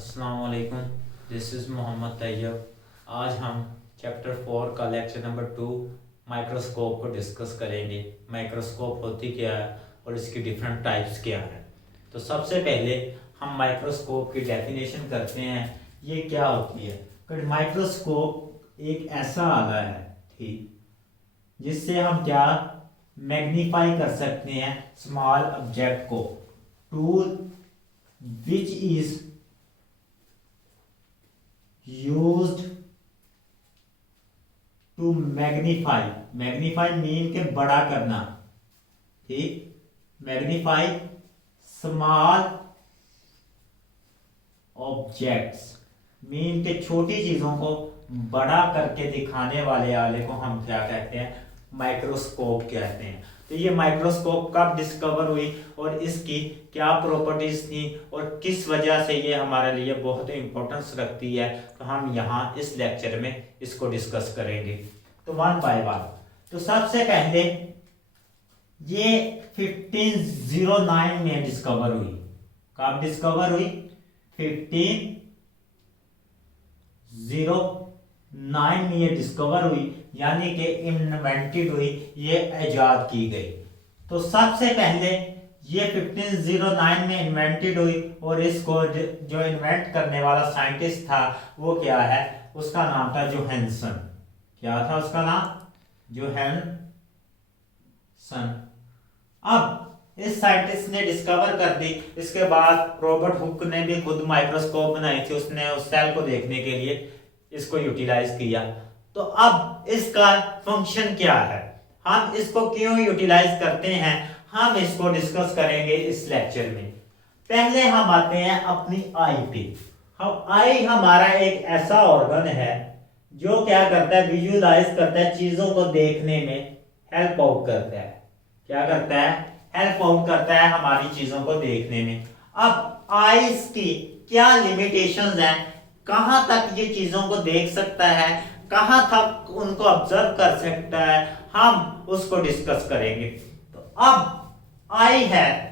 अस्सलाम वालेकुम। This is Mohammad Taiyab. आज हम चैप्टर 4 का लेक्चर नंबर 2 माइक्रोस्कोप को डिस्कस करेंगे। माइक्रोस्कोप होती क्या है और इसकी डिफरेंट टाइप्स क्या है। तो सबसे पहले हम माइक्रोस्कोप की डेफिनेशन करते हैं। ये क्या होती है? माइक्रोस्कोप एक ऐसा आला है, ठीक, जिससे हम क्या मैग्नीफाई कर सकते हैं स्मॉल ऑब्जेक्ट को। Tool which is used to magnify mean के बड़ा करना, ठीक। मैग्नीफाई स्मॉल ऑब्जेक्ट्स मीन के छोटी चीजों को बड़ा करके दिखाने वाले आले को हम क्या कहते हैं? माइक्रोस्कोप कहते हैं। तो ये माइक्रोस्कोप कब डिस्कवर हुई और इसकी क्या प्रॉपर्टीज थी और किस वजह से ये हमारे लिए बहुत इंपॉर्टेंस रखती है, तो हम यहाँ इस लेक्चर में इसको डिस्कस करेंगे। तो वन बाय वन। तो सबसे पहले ये 1509 में डिस्कवर हुई। कब डिस्कवर हुई? 1509 में ये डिस्कवर हुई, यानी कि इन्वेंटेड हुई, ये इजाद की गई। तो सबसे पहले ये 1509 में इन्वेंटेड हुई और इसको जो इन्वेंट करने वाला साइंटिस्ट था वो क्या है? उसका नाम था जोहानसन। क्या था उसका नाम? जोहानसन। अब इस साइंटिस्ट ने डिस्कवर कर दी। इसके बाद रॉबर्ट हुक ने भी खुद माइक्रोस्कोप बनाई थी। उसने उस सेल को देखने के लिए इसको यूटिलाइज किया। तो अब इसका फंक्शन क्या है, हम इसको क्यों यूटिलाइज करते हैं, हम इसको डिस्कस करेंगे इस लेक्चर में। पहले हम आते हैं अपनी आई पे। हम आई हमारा एक ऐसा ऑर्गन है जो क्या करता है? विजुअलाइज करता है, चीजों को देखने में हेल्प आउट करता है। क्या करता है? हेल्प आउट करता है हमारी चीजों को देखने में। अब आईज की क्या लिमिटेशंस हैं, कहां तक ये चीजों को देख सकता है, कहां तक उनको ऑब्जर्व कर सकता है, हम उसको डिस्कस करेंगे। तो अब आई है,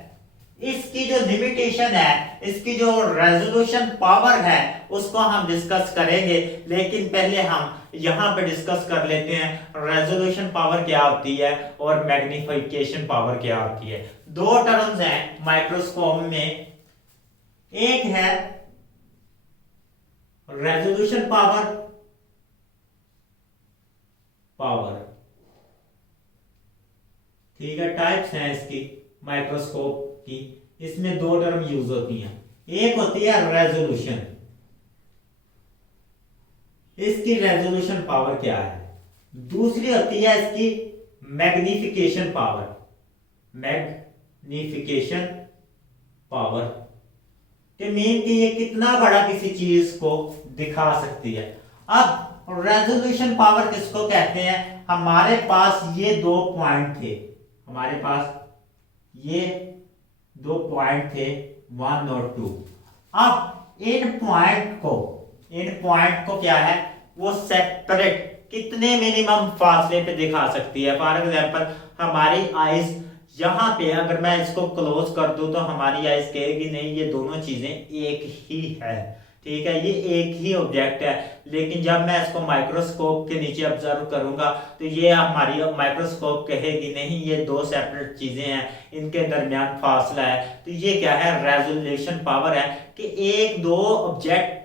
इसकी जो लिमिटेशन है, इसकी जो रेजोल्यूशन पावर है, उसको हम डिस्कस करेंगे। लेकिन पहले हम यहां पे डिस्कस कर लेते हैं रेजोल्यूशन पावर क्या होती है और मैग्निफिकेशन पावर क्या होती है। दो टर्म्स हैं माइक्रोस्कोप में, एक है रेजोल्यूशन पावर, ठीक है। टाइप्स हैं इसकी माइक्रोस्कोप की, इसमें दो टर्म यूज होती हैं। एक होती है रेजोल्यूशन, इसकी रेजोल्यूशन पावर क्या है। दूसरी होती है इसकी मैग्निफिकेशन पावर, मैग्निफिकेशन पावर के मीन कि ये कितना बड़ा किसी चीज को दिखा सकती है। अब रेजोल्यूशन पावर किसको कहते हैं? हमारे पास ये दो पॉइंट थे, हमारे पास ये दो पॉइंट थे 1 और 2। अब इन पॉइंट को क्या है? वो सेपरेट कितने मिनिमम फासले पे दिखा सकती है। फॉर एग्जांपल हमारी आईज यहां पे, अगर मैं इसको क्लोज कर दूं तो हमारी आईज कहेगी नहीं ये दोनों चीजें एक ही है, ठीक है, ये एक ही ऑब्जेक्ट है। लेकिन जब मैं इसको माइक्रोस्कोप के नीचे ऑब्जर्व करूंगा तो ये हमारी माइक्रोस्कोप कहेगी नहीं ये दो सेपरेट चीजें हैं, इनके दरमियान फासला है। तो ये क्या है? रेजोल्यूशन पावर है कि एक दो ऑब्जेक्ट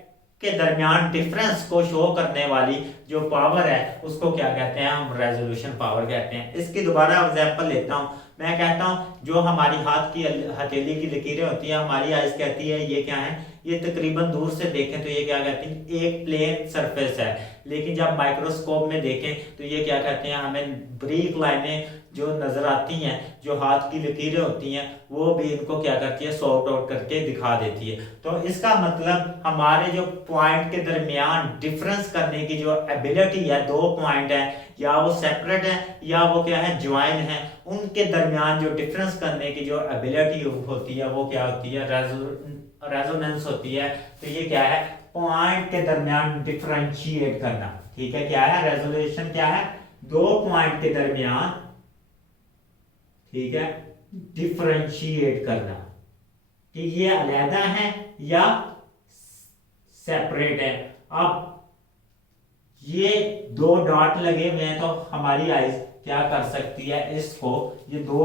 के दरमियान डिफरेंस को शो करने वाली जो पावर है उसको क्या कहते हैं? हम रेजोल्यूशन पावर कहते हैं। इसकी दोबारा एग्जांपल लेता हूं। मैं कहता हूं जो हमारी हाथ की हथेली की लकीरें होती हैं, हमारी आइज कहती है ये क्या है? ये तकरीबन दूर से देखें तो ये क्या कहती है? एक प्लेन सरफेस है। लेकिन जब माइक्रोस्कोप में देखें तो ये क्या कहते हैं? हमें ब्रीक लाइनें जो नजर आती हैं, जो हाथ की लकीरें होती हैं, वो भी इनको क्या करती है? सॉर्ट आउट करके दिखा देती है। तो इसका मतलब हमारे जो पॉइंट के दरमियान डिफरेंस करने की जो एबिलिटी है, दो पॉइंट है या वो सेपरेट है या वो क्या है? ज्वाइन है, उनके दरमियान जो डिफरेंस करने की जो एबिलिटी होती है वो क्या होती है? रेजोनेंस होती है। तो ये क्या है? पॉइंट के दरमियान डिफरेंशिएट करना, ठीक है। क्या है? रेजोल्यूशन क्या है? दो पॉइंट के दरमियान, ठीक है, डिफरेंशिएट करना कि ये अलग है या सेपरेट है। अब ये दो डॉट लगे हुए हैं तो हमारी आइज क्या कर सकती है, इसको ये दो,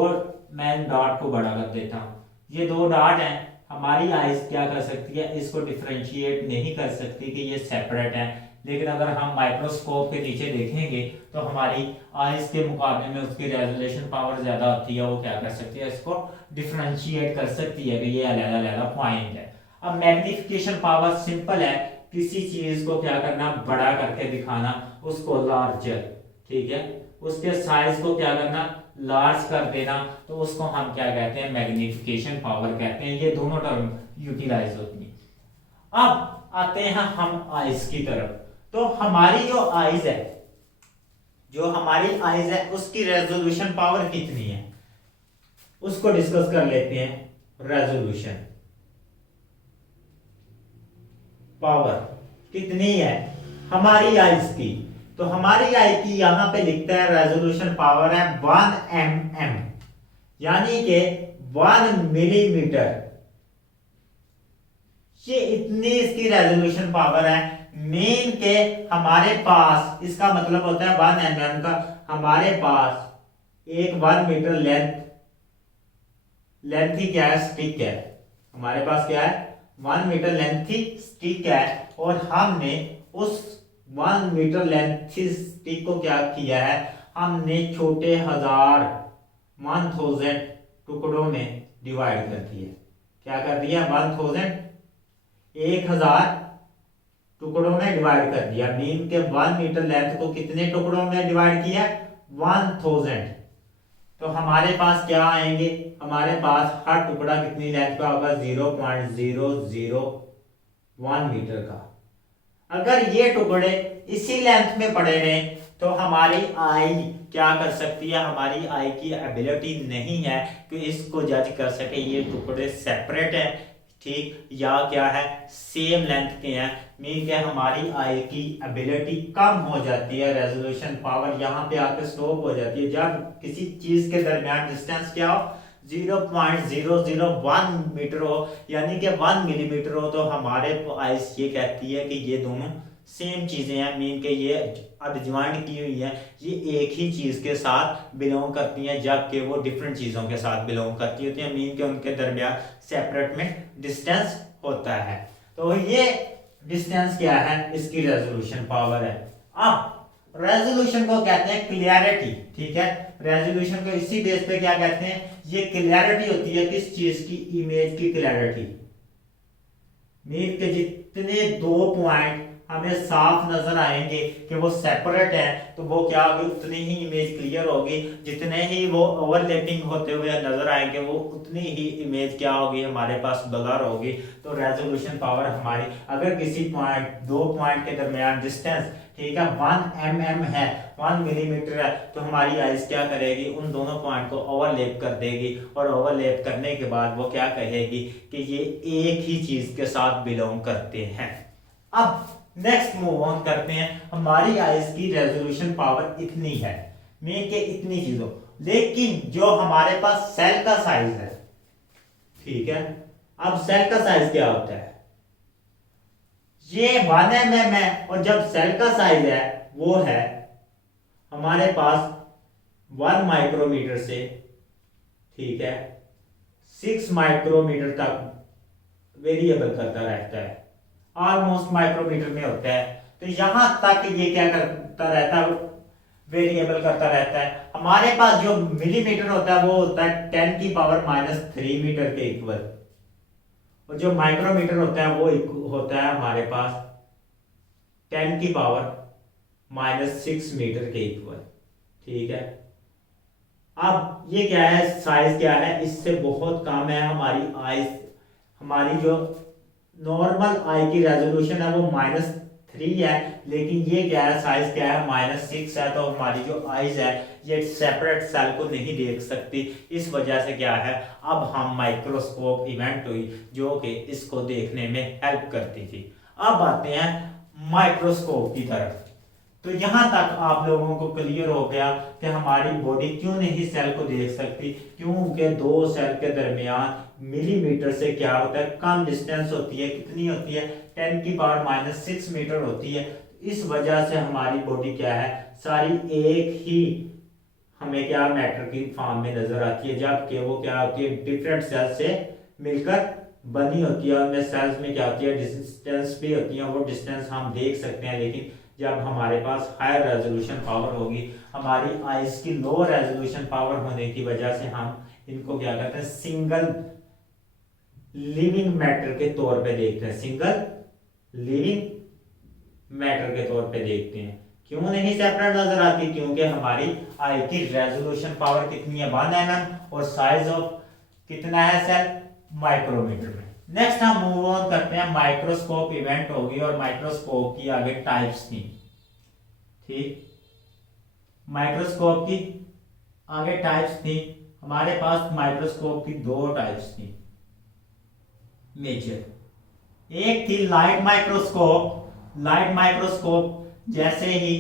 मैं डॉट को बड़ा कर देता हूं, ये दो डॉट हैं, हमारी आइज क्या कर सकती है, इसको डिफरेंशिएट नहीं कर सकती कि ये सेपरेट है। लेकिन अगर हम माइक्रोस्कोप के नीचे देखेंगे तो हमारी आइज के मुकाबले में उसकी रेजोल्यूशन पावर ज्यादा होती है, वो क्या कर सकती है, इसको डिफरेंशिएट कर सकती है कि ये अलग-अलग पॉइंट है। अब मैग्निफिकेशन पावर सिंपल है, किसी चीज को क्या करना, बड़ा करके दिखाना, उसको लार्जर, ठीक है, उसके साइज को क्या करना, लार्ज कर देना, तो उसको हम क्या कहते हैं, मैग्निफिकेशन पावर कहते हैं। ये दोनों टर्म यूटिलाइज होती हैं। अब आते हैं हम आइज की तरफ। तो हमारी जो आइज है, उसकी रेजोल्यूशन पावर कितनी है, उसको डिस्कस कर लेते हैं। रेजोल्यूशन पावर कितनी है हमारी आइज की, तो हमारी आइज की यहां पे लिखता है रेजोल्यूशन पावर है 1 mm, यानी कि 1 मिलीमीटर। ये इतनी इसकी रेजोल्यूशन पावर है। मेन के हमारे पास, इसका मतलब होता है 1 mm का, हमारे पास एक 1 मीटर लेंथ ही क्या है, स्टिक है। हमारे पास क्या है, 1 मीटर लेंथ ही स्टिक है, और हमने उस 1 मीटर लेंथ ही स्टिक को क्या किया है, हमने छोटे 1000 टुकड़ों में डिवाइड कर दिया। क्या कर दिया, 1000 टुकड़ों में डिवाइड कर दिया। मीन के 1 मीटर लेंथ को कितने टुकड़ों में डिवाइड किया, 1000। तो हमारे पास क्या आएंगे, हमारे पास हर टुकड़ा कितनी लेंथ का होगा, 0.001 मीटर का। अगर ये टुकड़े इसी लेंथ में पड़े रहे तो हमारी आई क्या कर सकती है, हमारी आई की एबिलिटी नहीं है कि इसको जज कर सके ये टुकड़े सेपरेट है, ठीक, या क्या है, सेम लेंथ के हैं। मीन के हमारी आई की एबिलिटी कम हो जाती है, रेजोल्यूशन पावर यहाँ पे आकर स्टॉप हो जाती है। जब किसी चीज के दरमियान डिस्टेंस क्या हो, 0.001 मीटर हो, यानी कि 1 मिलीमीटर हो, तो हमारे आइस ये कहती है कि ये दोनों सेम चीजें हैं। मीन के ये एडजॉइंट की हुई है, ये एक ही चीज के साथ बिलोंग करती हैं, जबकि वो डिफरेंट चीजों के साथ बिलोंग करती होती हैं। मीन के उनके दरमियान सेपरेट में डिस्टेंस होता है। तो ये डिस्टेंस क्या है, इसकी रेजोल्यूशन पावर है। अब रेजोल्यूशन को कहते हैं क्लियरिटी, ठीक है। रेजोल्यूशन को इसी बेस पे क्या कहते हैं, ये क्लियरिटी होती है किस चीज की, इमेज की क्लियरिटी। मीन के जितने दो पॉइंट हमें साफ नजर आएंगे कि वो सेपरेट है, तो वो क्या होगी, उतनी ही इमेज क्लियर होगी। जितने ही वो ओवरलैपिंग होते हुए नजर आएंगे, वो उतनी ही इमेज क्या होगी, हमारे पास ब्लर होगी। तो रेजोल्यूशन पावर हमारी, अगर किसी पॉइंट, दो पॉइंट के दरमियान डिस्टेंस, ठीक है, 1 mm है, 1 मिलीमीटर है, तो हमारी आइज क्या करेगी, उन दोनों पॉइंट को ओवरलैप कर देगी, और ओवरलैप करने के बाद वो क्या कहेगी कि ये एक ही चीज के साथ बिलोंग करते हैं। अब नेक्स्ट मूव ऑन करते हैं। हमारी आइज की रेजोल्यूशन पावर इतनी है, मीन के इतनी चीजों, लेकिन जो हमारे पास सेल का साइज है, ठीक है, अब सेल का साइज क्या होता है, ये 1 mm है, और जब सेल का साइज है वो है हमारे पास 1 माइक्रोमीटर से, ठीक है, 6 माइक्रोमीटर तक वेरिएबल करता रहता है, ऑलमोस्ट माइक्रोमीटर में होता है। तो यहां तक ये क्या करता रहता है, वेरिएबल करता रहता है। हमारे पास जो मिलीमीटर होता है वो होता है 10 की पावर -3 मीटर के इक्वल, और जो माइक्रोमीटर होता है वो होता है हमारे पास 10 की पावर -6 मीटर के इक्वल, ठीक है। अब ये क्या है, साइज क्या है, इससे बहुत कम है हमारी आइज। हमारी जो नॉर्मल आई की रेजोल्यूशन है वो -3 है, लेकिन ये क्या है, साइज क्या है, -6 है। तो हमारी जो आइज है ये सेपरेट सेल को नहीं देख सकती। इस वजह से क्या है, अब हम माइक्रोस्कोप इवेंट हुई जो कि इसको देखने में हेल्प करती थी। अब आते हैं माइक्रोस्कोप की तरफ। तो यहां तक आप लोगों को क्लियर हो गया कि हमारी बॉडी क्यों नहीं सेल को देख सकती, क्योंकि दो सेल के दरमियान मिलीमीटर से क्या होता है, कम डिस्टेंस होती है। कितनी होती है, 10⁻⁶ मीटर होती है। इस वजह से हमारी बॉडी क्या है, सारी एक ही हमें क्या मैटर की फॉर्म में नजर आती है, जबकि वो क्या होती है, डिफरेंट सेल्स से मिलकर बनी होती है। उनमें सेल्स में क्या होती है, डिस्टेंस भी होती है, वो डिस्टेंस हम देख सकते हैं। लेकिन जब हमारे पास हायर रेजोल्यूशन पावर होगी, हमारी आइज की लो रेजोल्यूशन पावर होने की वजह से हम इनको क्या कहते हैं, सिंगल लिविंग मैटर के तौर पे देखते हैं, सिंगल लिविंग मैटर के तौर पे देखते हैं। क्यों नहीं सेपरेट नजर आती, क्योंकि हमारी आई की रेजोल्यूशन पावर कितनी है, 1 mm, और साइज ऑफ कितना है सेल, माइक्रोमीटर में। नेक्स्ट हम मूव ऑन करते हैं, माइक्रोस्कोप इवेंट होगी और माइक्रोस्कोप की आगे टाइप्स थी। ठीक, माइक्रोस्कोप की आगे टाइप्स थी। हमारे पास माइक्रोस्कोप की 2 टाइप्स थी मेजर। एक थी लाइट माइक्रोस्कोप। लाइट माइक्रोस्कोप जैसे ही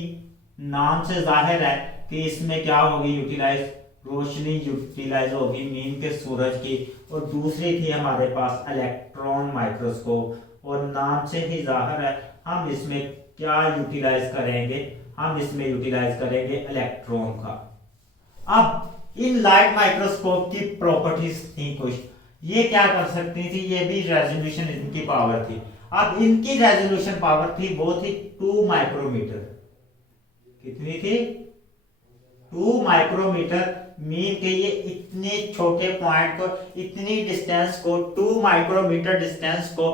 नाम से जाहिर है कि इसमें क्या होगी, यूटिलाइज, रोशनी यूटिलाइज होगी मीन के सूरज की। और दूसरी थी हमारे पास इलेक्ट्रॉन माइक्रोस्कोप, और नाम से ही जाहिर है हम इसमें क्या यूटिलाइज करेंगे, हम इसमें यूटिलाइज करेंगे इलेक्ट्रॉन का। अब इन लाइट माइक्रोस्कोप की प्रॉपर्टीज थी कुछ, ये क्या कर सकती थी, ये भी रेजोल्यूशन इनकी पावर थी। अब इनकी रेजोल्यूशन पावर थी वो थी 2 माइक्रोमीटर। कितनी थी, 2 माइक्रोमीटर। मीन के ये इतने छोटे पॉइंट को, इतनी डिस्टेंस को, 2 माइक्रोमीटर डिस्टेंस को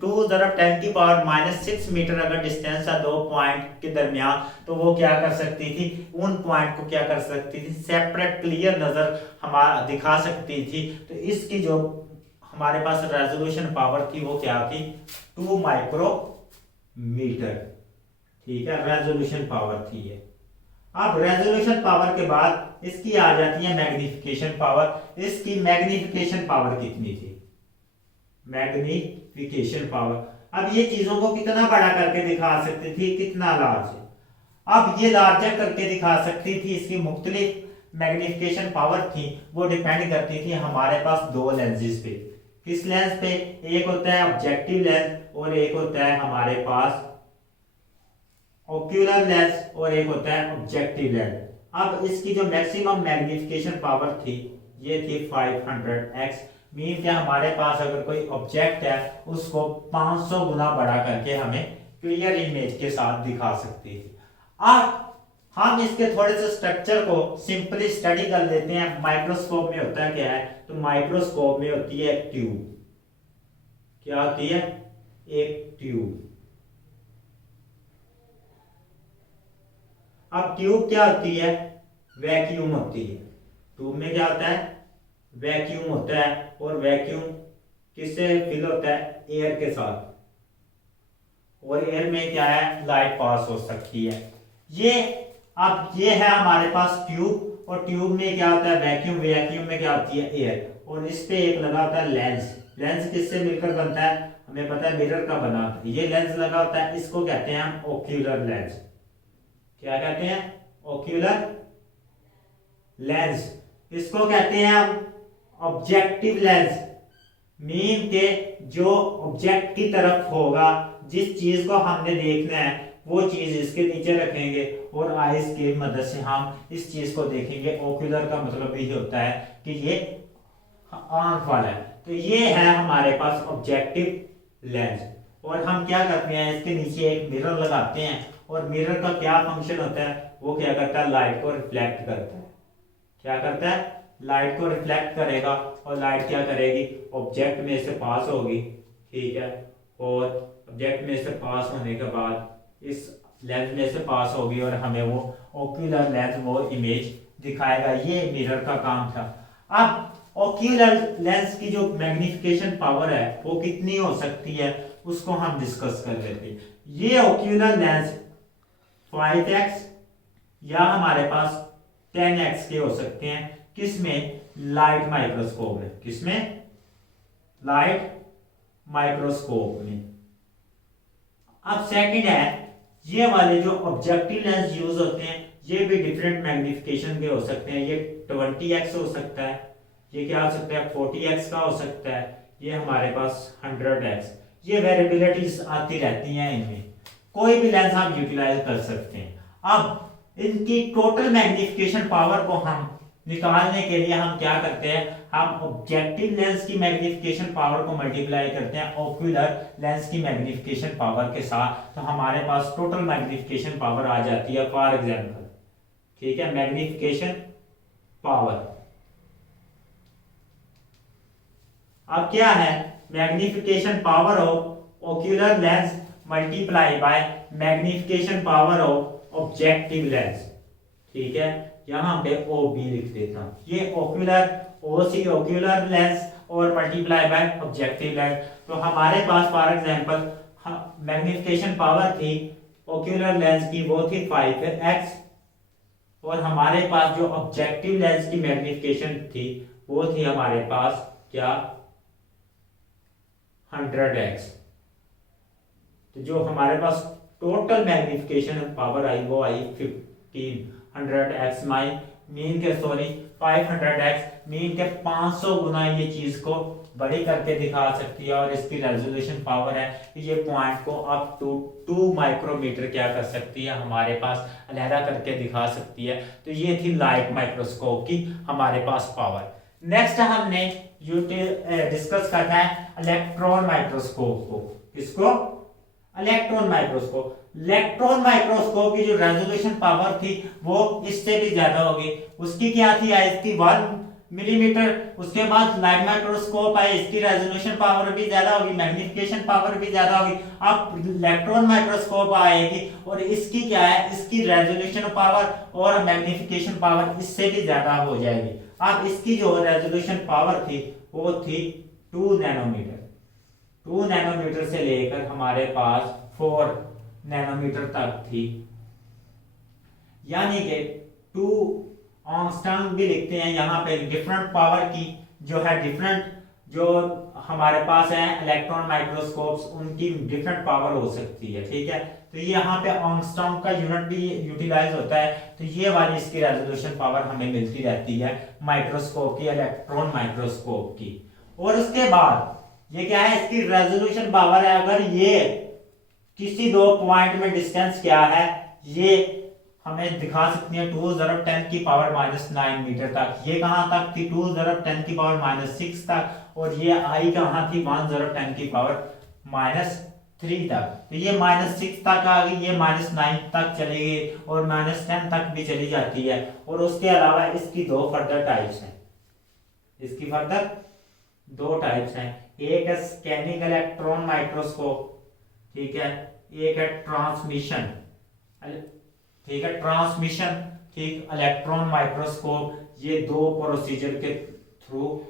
2 × 10⁻⁶ मीटर अगर डिस्टेंस है 2 पॉइंट के दरमियान, तो वो क्या कर सकती थी, उन पॉइंट को क्या कर सकती थी, सेपरेट क्लियर नजर हमारा दिखा सकती थी। तो इसकी जो हमारे पास रेजोल्यूशन पावर थी वो क्या थी, 2 माइक्रोमीटर। ठीक है, रेजोल्यूशन पावर थी ये। अब रेजोल्यूशन पावर के बाद इसकी आ जाती है मैग्निफिकेशन पावर। इसकी मैग्निफिकेशन पावर कितनी थी, मैग्निफिकेशन पावर। अब ये चीजों को कितना बड़ा करके दिखा सकती थी, कितना लार्ज। अब ये लार्जर करके दिखा सकती थी, इसकी मुख्तलिफ मैग्निफिकेशन पावर थी, वो डिपेंड करती थी हमारे पास 2 लेंसेज पे। किस लेंस पे, एक होता है ऑब्जेक्टिव लेंस और एक होता है हमारे पास ओक्यूलर लेंस और एक होता है ऑब्जेक्टिव लेंस। अब इसकी जो मैक्सिमम मैग्निफिकेशन पावर थी ये थी 500x। मीन क्या, हमारे पास अगर कोई ऑब्जेक्ट है उसको 500 गुना बड़ा करके हमें क्लियर इमेज के साथ दिखा सकती है। अब हम इसके थोड़े से स्ट्रक्चर को सिंपली स्टडी कर लेते हैं। माइक्रोस्कोप में होता है क्या है, तो माइक्रोस्कोप में होती है एक ट्यूब। क्या होती है, एक ट्यूब। अब ट्यूब क्या होती है, वैक्यूम होती है। ट्यूब में क्या होता है, वैक्यूम होता है, और वैक्यूम किससे फिल होता है, एयर के साथ। और एयर में क्या है, लाइट पास हो सकती है। ये अब ये है हमारे पास ट्यूब, और ट्यूब में क्या होता है, वैक्यूम। वैक्यूम में क्या होती है, एयर। और इस पे एक लगा होता है लेंस। लेंस किससे मिलकर बनता है, हमें पता है मिरर का बना होता है। ये लेंस लगा होता है, इसको कहते हैं हम ओक्यूलर लेंस। क्या कहते हैं, ओक्यूलर लेंस। इसको कहते हैं हम ऑब्जेक्टिव लेंस। मीन के जो ऑब्जेक्ट की तरफ होगा, जिस चीज को हमने देखना है वो चीज इसके नीचे रखेंगे और आइस की मदद से हम इस चीज को देखेंगे। ओक्यूलर का मतलब भी होता है कि ये आंख वाला है। तो ये है हमारे पास ऑब्जेक्टिव लेंस। और हम क्या करते हैं, इसके नीचे एक मिरर लगाते हैं, और मिरर का क्या फंक्शन होता है, वो क्या करता है, लाइट को रिफ्लेक्ट करता है। क्या करता है, लाइट को रिफ्लेक्ट करेगा, और लाइट क्या करेगी, ऑब्जेक्ट में से पास होगी। ठीक है, और ऑब्जेक्ट में से पास होने के बाद इस लेंस में से पास होगी और हमें वो ओक्यूलर लेंस वो इमेज दिखाएगा। ये मिरर का काम था। अब ओक्यूलर लेंस की जो मैग्निफिकेशन पावर है वो कितनी हो सकती है, उसको हम डिस्कस कर लेते हैं। ये ओक्यूलर लेंस 5x या हमारे पास 10x के हो सकते हैं। किसमें, लाइट माइक्रोस्कोप में। किसमें, लाइट माइक्रोस्कोप में। अब सेकंड है, ये वाले जो ऑब्जेक्टिव लेंस यूज होते हैं ये भी डिफरेंट मैग्निफिकेशन के हो सकते हैं। ये 20x हो सकता है, ये क्या हो सकता है, 40x का हो सकता है, ये हमारे पास 100x। ये वेरिएबिलिटीज आती रहती हैं इनमें, कोई भी लेंस आप यूटिलाइज कर सकते हैं। अब इनकी टोटल मैग्निफिकेशन पावर को हम निकालने के लिए हम क्या करते हैं, हम ऑब्जेक्टिव लेंस की मैग्निफिकेशन पावर को मल्टीप्लाई करते हैं ओक्यूलर लेंस की मैग्निफिकेशन पावर के साथ, तो हमारे पास टोटल मैग्निफिकेशन पावर आ जाती है। फॉर एग्जांपल, ठीक है, मैग्निफिकेशन पावर अब क्या है, magnification power of ocular lens multiply by magnification power of objective lens. ठीक है, यहां पे ओ बी लिख देता हूं, ये ओक्यूलर ओ सी ओक्यूलर लेंस और मल्टीप्लाई बाय ऑब्जेक्टिव लेंस। तो हमारे पास फॉर एग्जांपल मैग्निफिकेशन पावर थी ओक्यूलर लेंस की, वो थी 5x, और हमारे पास जो ऑब्जेक्टिव लेंस की मैग्निफिकेशन थी वो थी हमारे पास क्या, 100x। तो जो हमारे पास टोटल मैग्निफिकेशन पावर आई वो आई 1500x, मीन के 500x, मीन के 500 गुना ये चीज को बड़ी करके दिखा सकती है। और इसकी रेजोल्यूशन पावर है ये पॉइंट को अप टू 2 माइक्रोमीटर क्या कर सकती है, हमारे पास अलहदा करके दिखा सकती है। तो ये थी लाइट माइक्रोस्कोप की हमारे पास पावर। नेक्स्ट हमने डिस्कस करना है इलेक्ट्रॉन माइक्रोस्कोप को। किसको, इलेक्ट्रॉन माइक्रोस्कोप। इलेक्ट्रॉन माइक्रोस्कोप की जो रेजोल्यूशन पावर थी वो इससे भी ज्यादा होगी। उसकी क्या थी, इसकी 1 मिलीमीटर। उसके बाद लाइट माइक्रोस्कोप है, इसकी रेजोल्यूशन पावर भी ज्यादा होगी, मैग्निफिकेशन पावर भी ज्यादा होगी। अब इलेक्ट्रॉन माइक्रोस्कोप आएगी और इसकी क्या है, इसकी रेजोल्यूशन पावर और मैग्निफिकेशन पावर इससे भी ज्यादा हो जाएगी। अब इसकी जो रेजोल्यूशन पावर थी वो थी 2 नैनोमीटर। 2 नैनोमीटर से लेकर हमारे पास 4 नैनोमीटर तक थी, यानी कि 2 एंगस्ट्रॉम भी लिखते हैं यहाँ पे। डिफरेंट पावर की जो है, डिफरेंट जो हमारे पास है इलेक्ट्रॉन माइक्रोस्कोप्स, उनकी डिफरेंट पावर हो सकती है। ठीक है, तो ये यहाँ पे एंगस्ट्रॉम का यूनिट भी यूटिलाइज होता है। तो ये वाली इसकी रेजोल्यूशन पावर हमें मिलती रहती है माइक्रोस्कोप की, इलेक्ट्रॉन माइक्रोस्कोप की। और उसके बाद ये क्या है, इसकी रेजोल्यूशन पावर है, अगर ये किसी दो पॉइंट में डिस्टेंस क्या है, ये हमें दिखा सकती है 2 ज़रब 10 की पावर -9 मीटर तक। ये कहां तक थी, 2 ज़रब 10 की पावर -6 तक। और ये आई कहां थी, 1 ज़रब 10 की पावर -3 तक। तो ये -6 तक आ गई, ये -9 तक चली गई और -10 तक भी चली जाती है। और उसके अलावा इसकी 2 फर्दर टाइप्स हैं, इसकी फर्दर 2 टाइप्स हैं। एक है स्कैनिंग इलेक्ट्रॉन माइक्रोस्कोप, ठीक है, एक है ट्रांसमिशन, ठीक है, ट्रांसमिशन, ठीक, इलेक्ट्रॉन माइक्रोस्कोप। ये 2 प्रोसीजर के थ्रू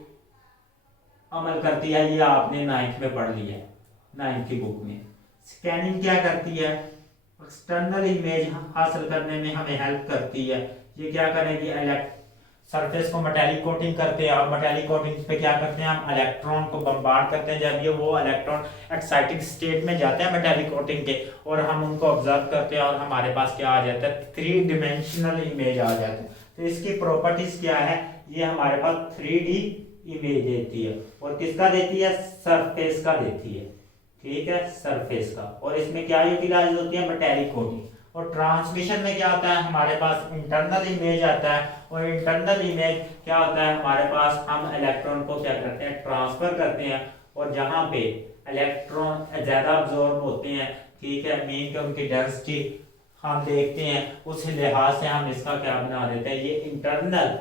अमल करती है। ये आपने 9th में पढ़ लिया है, 9th की बुक में। स्कैनिंग क्या करती है, एक्सटर्नल इमेज हासिल करने में हमें हेल्प करती है। ये क्या करेगी, सरफेस को मेटालिक कोटिंग करते हैं, और मेटालिक कोटिंग पे क्या करते हैं, हम इलेक्ट्रॉन को बम्बार्ड करते हैं। जब ये वो इलेक्ट्रॉन एक्साइटिंग स्टेट में जाते हैं मेटालिक कोटिंग के, और हम उनको ऑब्जर्व करते हैं, और हमारे पास क्या आ जाता है, 3 डिमेंशनल इमेज आ जाती है। तो इसकी प्रॉपर्टीज क्या है, ये हमारे पास 3D इमेज देती है। और किसका देती है, सरफेस का देती है, ठीक है, सरफेस का। और इसमें क्या यूटिलाइज होती है, मेटालिक कोटिंग। और ट्रांसमिशन में क्या होता है, हमारे पास इंटरनल इमेज आता है। और इंटरनल इमेज क्या होता है, हमारे पास हम इलेक्ट्रॉन को क्या करते हैं, ट्रांसफर करते हैं। और जहां पे इलेक्ट्रॉन ज्यादा अब्जॉर्ब होते हैं, ठीक है, मीन के उनकी डेंसिटी हम देखते हैं, उस लिहाज से हम इसका क्या बना देते हैं, ये इंटरनल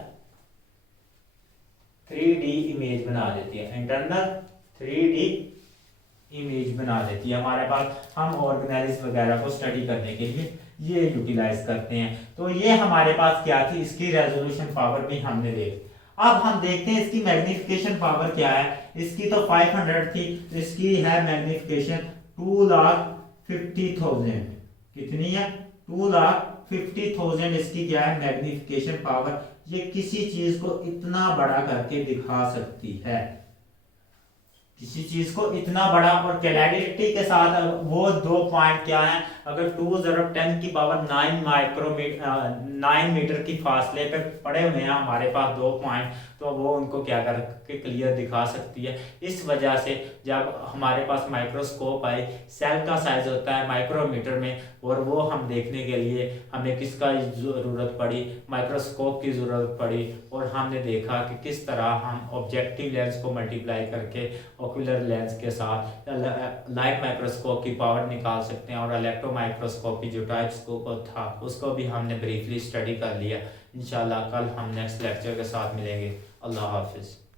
3D इमेज बना देती है, इंटरनल 3D इमेज बना देती है हमारे पास। हम ऑर्गेनाइज वगैरह को स्टडी करने के लिए ये यूटिलाइज करते हैं। तो ये हमारे पास क्या थी, इसकी रेजोल्यूशन पावर भी हमने देखी। अब हम देखते हैं इसकी मैग्निफिकेशन पावर क्या है। इसकी तो 500 थी, इसकी है मैग्निफिकेशन 2,50,000। कितनी है, 2,50,000 इसकी क्या है मैग्निफिकेशन पावर। ये किसी चीज को इतना बड़ा करके दिखा सकती है, किसी चीज को इतना बड़ा। और कैलेरिटी के साथ वो 2 पॉइंट क्या है, अगर 2 ज़रब 10 की पावर 9 मीटर की फासले पे पड़े हुए हैं हमारे पास 2 पॉइंट, तो तो वो उनको क्या करके क्लियर दिखा सकती है। इस वजह से जब हमारे पास माइक्रोस्कोप आए, सेल का साइज होता है माइक्रोमीटर में, और वो हम देखने के लिए हमें किसका ज़रूरत पड़ी, माइक्रोस्कोप की ज़रूरत पड़ी। और हमने देखा कि किस तरह हम ऑब्जेक्टिव लेंस को मल्टीप्लाई करके ओकुलर लेंस के साथ लाइट माइक्रोस्कोप की पावर निकाल सकते हैं। और इलेक्ट्रो माइक्रोस्कोपी जो टाइप्सकोप था उसको भी हमने ब्रीफली स्टडी कर लिया। इंशाल्लाह कल हम नेक्स्ट लेक्चर के साथ मिलेंगे। अल्लाह हाफिज़।